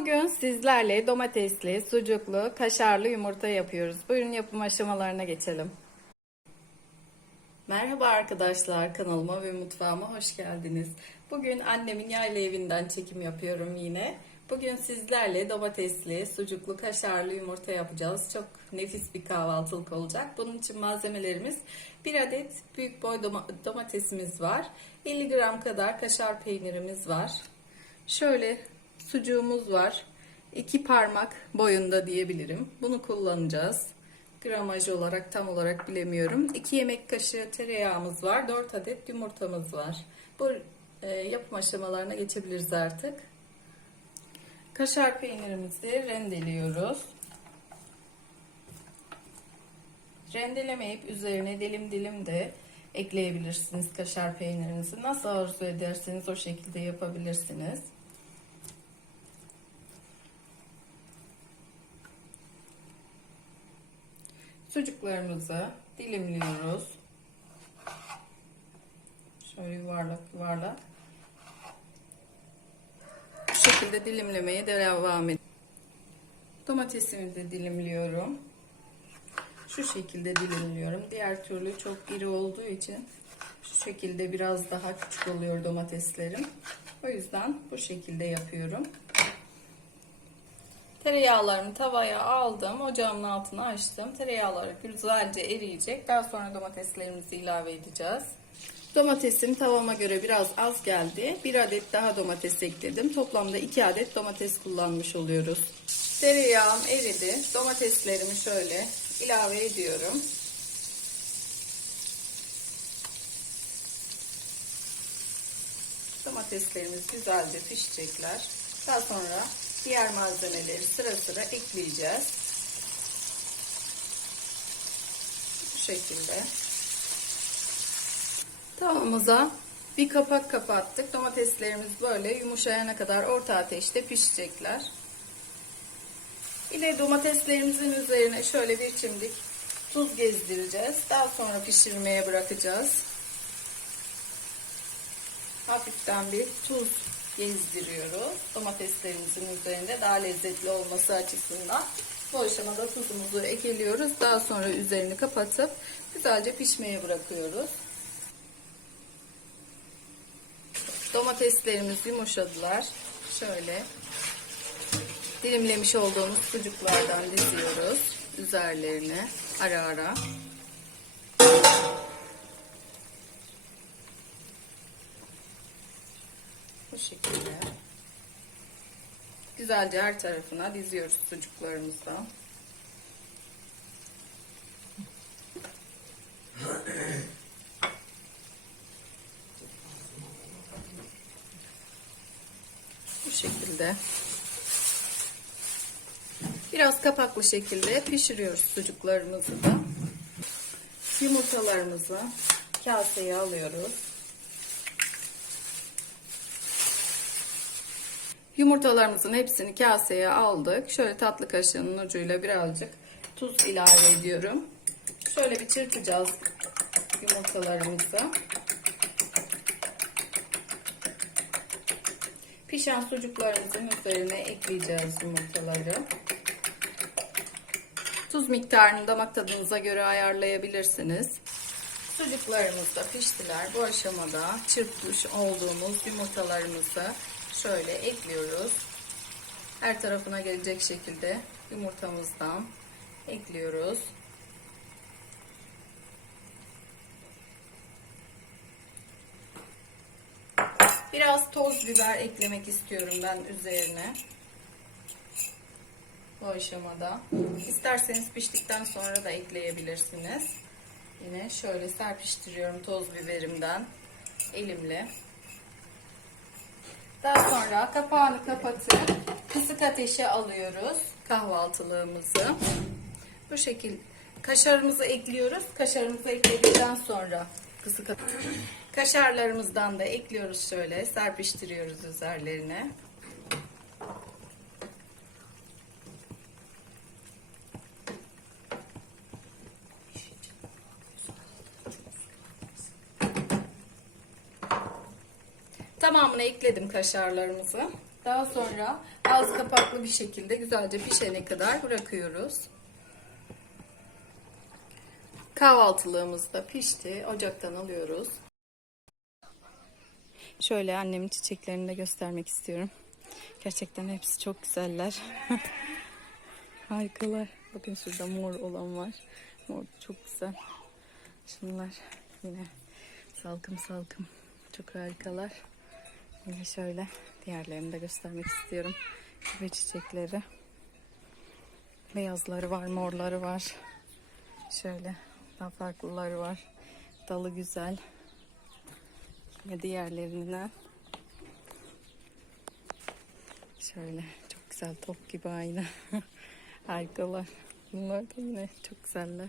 Bugün sizlerle domatesli, sucuklu, kaşarlı yumurta yapıyoruz. Buyurun yapım aşamalarına geçelim. Merhaba arkadaşlar, kanalıma ve mutfağıma hoş geldiniz. Bugün annemin yayla evinden çekim yapıyorum yine. Bugün sizlerle domatesli, sucuklu, kaşarlı yumurta yapacağız. Çok nefis bir kahvaltılık olacak. Bunun için malzemelerimiz bir adet büyük boy doma- domatesimiz var. 50 gram kadar kaşar peynirimiz var. Şöyle sucuğumuz var. İki parmak boyunda diyebilirim. Bunu kullanacağız. Gramaj olarak tam olarak bilemiyorum. 2 yemek kaşığı tereyağımız var. 4 adet yumurtamız var. Bu e, yapım aşamalarına geçebiliriz artık. Kaşar peynirimizi rendeliyoruz. Rendelemeyip üzerine dilim dilim de ekleyebilirsiniz kaşar peynirinizi. Nasıl arzu ederseniz o şekilde yapabilirsiniz. Sucuklarımızı dilimliyoruz. Şöyle yuvarlak yuvarlak. Bu şekilde dilimlemeye devam ediyorum. Domatesimi de dilimliyorum. Şu şekilde dilimliyorum. Diğer türlü çok iri olduğu için şu şekilde biraz daha küçük oluyor domateslerim. O yüzden bu şekilde yapıyorum. Tereyağlarımı tavaya aldım. Ocağımın altını açtım. Tereyağları güzelce eriyecek. Daha sonra domateslerimizi ilave edeceğiz. Domatesim tavama göre biraz az geldi. Bir adet daha domates ekledim. Toplamda iki adet domates kullanmış oluyoruz. Tereyağım eridi. Domateslerimi şöyle ilave ediyorum. Domateslerimiz güzelce pişecekler. Daha sonra diğer malzemeleri sıra sıra ekleyeceğiz. Bu şekilde. Tavamıza bir kapak kapattık. Domateslerimiz böyle yumuşayana kadar orta ateşte pişecekler. İle domateslerimizin üzerine şöyle bir çimdik tuz gezdireceğiz. Daha sonra pişirmeye bırakacağız. Hafiften bir tuz gezdiriyoruz. Domateslerimizin üzerinde daha lezzetli olması açısından. Bu aşamada tuzumuzu ekliyoruz. Daha sonra üzerini kapatıp güzelce pişmeye bırakıyoruz. Domateslerimiz yumuşadılar. Şöyle dilimlemiş olduğumuz sucuklardan diziyoruz üzerlerine ara ara. Bu şekilde. Güzelce her tarafına diziyoruz sucuklarımızdan. Bu şekilde. Biraz kapaklı şekilde pişiriyoruz sucuklarımızı da. Yumurtalarımızı kaseye alıyoruz. Yumurtalarımızın hepsini kaseye aldık. Şöyle tatlı kaşığının ucuyla birazcık tuz ilave ediyorum. Şöyle bir çırpacağız yumurtalarımızı. Pişen sucuklarımızın üzerine ekleyeceğiz yumurtaları. Tuz miktarını damak tadınıza göre ayarlayabilirsiniz. Sucuklarımız da piştiler. Bu aşamada çırpmış olduğumuz yumurtalarımızı şöyle ekliyoruz. Her tarafına gelecek şekilde yumurtamızdan ekliyoruz. Biraz toz biber eklemek istiyorum ben üzerine. Bu aşamada. İsterseniz piştikten sonra da ekleyebilirsiniz. Yine şöyle serpiştiriyorum toz biberimden elimle. Daha sonra kapağını kapatıp kısık ateşe alıyoruz kahvaltılığımızı. Bu şekilde kaşarımızı ekliyoruz. Kaşarımızı ekledikten sonra kısık kaşarlarımızdan da ekliyoruz şöyle serpiştiriyoruz üzerlerine. Tamamını ekledim kaşarlarımızı. Daha sonra ağız kapaklı bir şekilde güzelce pişene kadar bırakıyoruz. Kahvaltılığımız da pişti. Ocaktan alıyoruz. Şöyle annemin çiçeklerini de göstermek istiyorum. Gerçekten hepsi çok güzeller. Harikalar. Bakın şurada mor olan var. Mor çok güzel. Şunlar yine salkım salkım. Çok harikalar. Yine şöyle diğerlerini de göstermek istiyorum. Ve çiçekleri. Beyazları var, morları var. Şöyle daha farklıları var. Dalı güzel. Ve diğerlerinden şöyle çok güzel top gibi aynı. Harikalar. Bunlar da yine çok güzeller.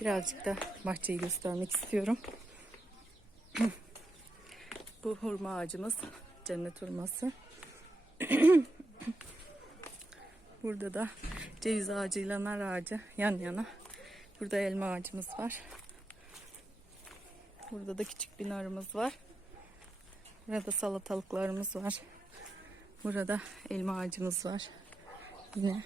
Birazcık da bahçeyi göstermek istiyorum. Bu hurma ağacımız. Cennet hurması. Burada da ceviz ağacıyla nar ağacı yan yana. Burada elma ağacımız var. Burada da küçük bir narımız var. Burada salatalıklarımız var. Burada elma ağacımız var. Yine.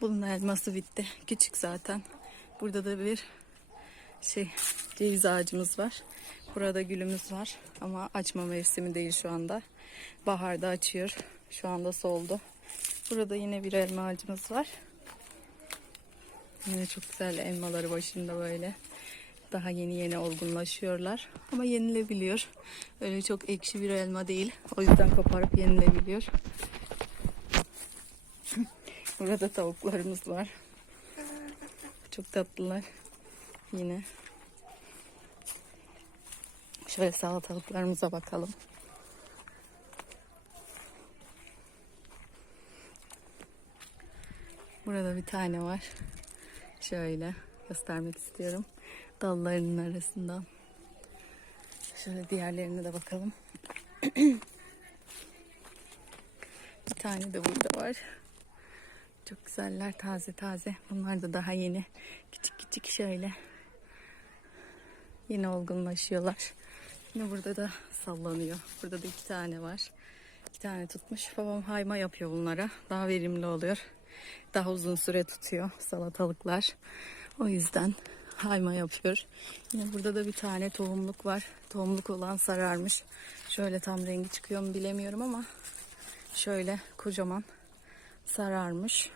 Bunun elması bitti. Küçük zaten. Burada da bir şey ceviz ağacımız var. Burada gülümüz var ama açma mevsimi değil şu anda. Baharda açıyor. Şu anda soldu. Burada yine bir elma ağacımız var. Yine çok güzel elmaları başında böyle. Daha yeni yeni olgunlaşıyorlar. Ama yenilebiliyor. Öyle çok ekşi bir elma değil. O yüzden koparıp yenilebiliyor. Burada tavuklarımız var. Çok tatlılar. Yine. Şöyle salatalıklarımıza bakalım. Burada bir tane var. Şöyle göstermek istiyorum. Dallarının arasından. Şöyle diğerlerine de bakalım. bir tane de burada var. Çok güzeller taze taze. Bunlar da daha yeni. Küçük küçük şöyle. Yine olgunlaşıyorlar. Yine burada da sallanıyor. Burada da iki tane var. İki tane tutmuş. Babam hayma yapıyor bunlara. Daha verimli oluyor. Daha uzun süre tutuyor salatalıklar. O yüzden hayma yapıyor. Yine burada da bir tane tohumluk var. Tohumluk olan sararmış. Şöyle tam rengi çıkıyor mu bilemiyorum ama şöyle kocaman sararmış.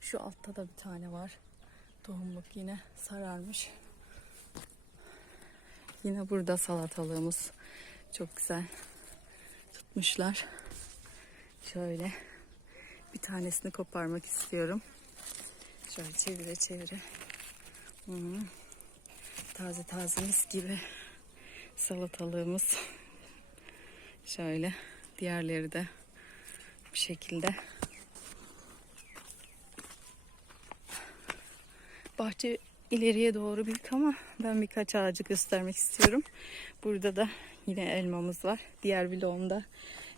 Şu altta da bir tane var. Tohumluk yine sararmış. Yine burada salatalığımız çok güzel tutmuşlar. Şöyle bir tanesini koparmak istiyorum. Şöyle çevire çevire. Hmm. Taze taze mis gibi salatalığımız. Şöyle diğerleri de bir şekilde. Bahçe ileriye doğru büyük ama ben birkaç ağacı göstermek istiyorum. Burada da yine elmamız var. Diğer vlogumda,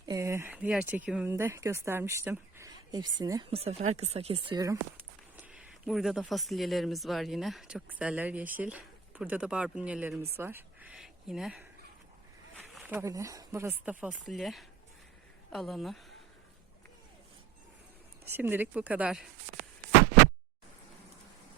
e, diğer çekimimde göstermiştim hepsini. Bu sefer kısa kesiyorum. Burada da fasulyelerimiz var yine. Çok güzeller yeşil. Burada da barbunyelerimiz var. Yine böyle. Burası da fasulye alanı. Şimdilik bu kadar.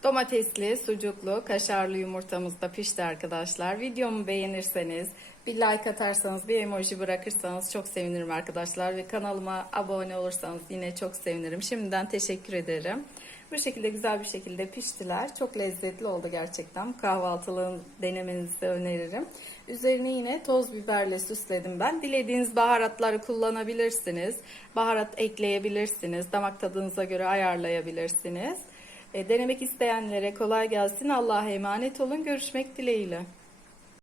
Domatesli, sucuklu, kaşarlı yumurtamız da pişti arkadaşlar. Videomu beğenirseniz, bir like atarsanız, bir emoji bırakırsanız çok sevinirim arkadaşlar. Ve kanalıma abone olursanız yine çok sevinirim. Şimdiden teşekkür ederim. Bu şekilde güzel bir şekilde piştiler. Çok lezzetli oldu gerçekten. Kahvaltılığın denemenizi öneririm. Üzerine yine toz biberle süsledim ben. Dilediğiniz baharatları kullanabilirsiniz. Baharat ekleyebilirsiniz. Damak tadınıza göre ayarlayabilirsiniz. E, denemek isteyenlere kolay gelsin. Allah'a emanet olun. Görüşmek dileğiyle.